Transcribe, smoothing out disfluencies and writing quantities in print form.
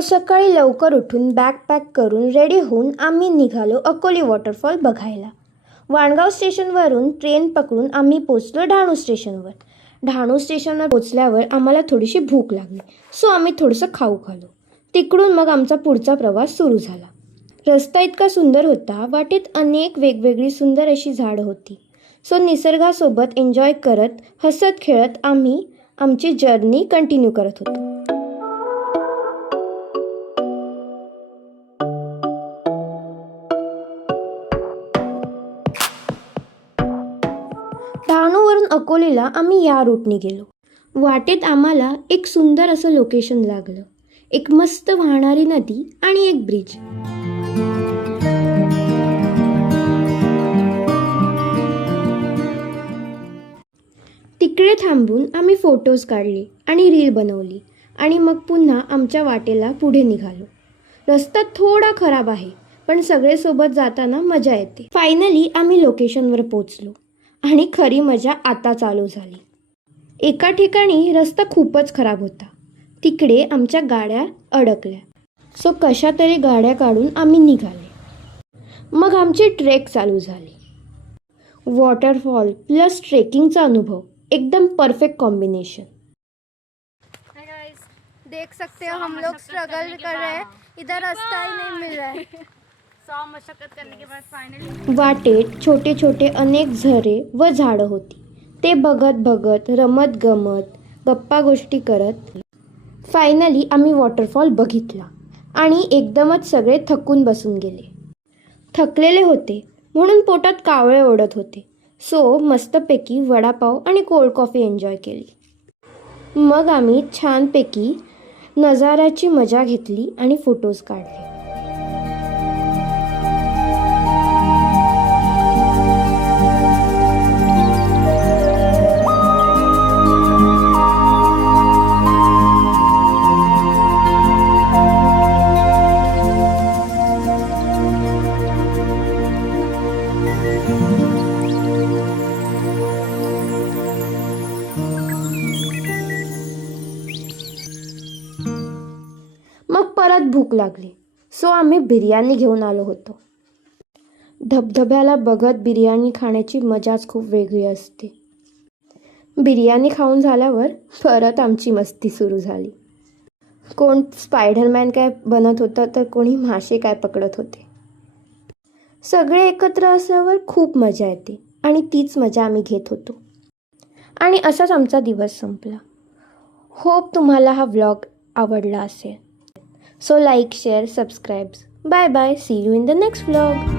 सकाळी लवकर उठून बॅग पॅक करून रेडी होऊन आम्ही निघालो अकोली वॉटरफॉल बघायला. वाणगाव स्टेशनवरून ट्रेन पकडून आम्ही पोचलो डहाणू स्टेशनवर. डहाणू स्टेशनवर पोचल्यावर आम्हाला थोडीशी भूक लागली, सो आम्ही थोडंसं खाऊ खालो. तिकडून मग आमचा पुढचा प्रवास सुरू झाला. रस्ता इतका सुंदर होता, वाटेत अनेक वेगवेगळी सुंदर अशी झाडं होती. सो निसर्गासोबत एन्जॉय करत हसत खेळत आम्ही आमची जर्नी कंटिन्यू करत होतो. डहाणूवरून अकोलीला आम्ही या रूटने गेलो. वाटेत आम्हाला एक सुंदर असं लोकेशन लागलं. एक मस्त वाहणारी नदी आणि एक ब्रिज. तिकडे थांबून आम्ही फोटोज काढले आणि रील बनवली आणि मग पुन्हा आमच्या वाटेला पुढे निघालो. रस्ता थोडा खराब आहे, पण सगळे सोबत जाताना मजा येते. फायनली आम्ही लोकेशनवर पोचलो आणि खरी मजा आता चालू झाली. एका ठिकाणी रस्ता खूपच खराब होता. तिकडे आमच्या गाड्या अडकल्या. सो कशा तरी गाड्या काढून आम्ही निघाले. मग आमची ट्रेक चालू झाली. वॉटरफॉल प्लस ट्रेकिंगचा अनुभव एकदम परफेक्ट कॉम्बिनेशन. हाय गाइस, देख सकते हो हम लोग स्ट्रगल कर रहे हैं, इधर रास्ता ही नहीं मिल रहा है. 100 मशक्कत करने के बाद फाइनली वाटेत छोटे छोटे अनेक झरे व झाडं होती. ते बघत बघत रमत गमत गप्पा गोष्टी करत फायनली आम्ही वॉटरफॉल बघितला आणि एकदमच सगळे थकून बसून गेले. थकलेले होते म्हणून पोटात कावळे ओढत होते. सो मस्तपैकी वडापाव आणि कोल्ड कॉफी एन्जॉय केली. मग आम्ही छानपैकी नजाऱ्याची मजा घेतली आणि फोटोज काढले. मग परत भूक लागली, सो आम्ही बिर्याणी घेऊन आलो होतो. धबधब्याला बघत बिर्याणी खाण्याची मजाच खूप वेगळी असते. बिर्याणी खाऊन झाल्यावर परत आमची मस्ती सुरू झाली. कोण स्पायडरमॅन काय बनत होतं तर कोणी मासे काय पकडत होते. सगळे एकत्र असल्यावर खूप मजा येते आणि तीच मजा आम्ही घेत होतो. आणि असाच आमचा दिवस संपला. होप तुम्हाला हा व्लॉग आवडला असेल. So like, share, subscribe. Bye bye. See you in the next vlog.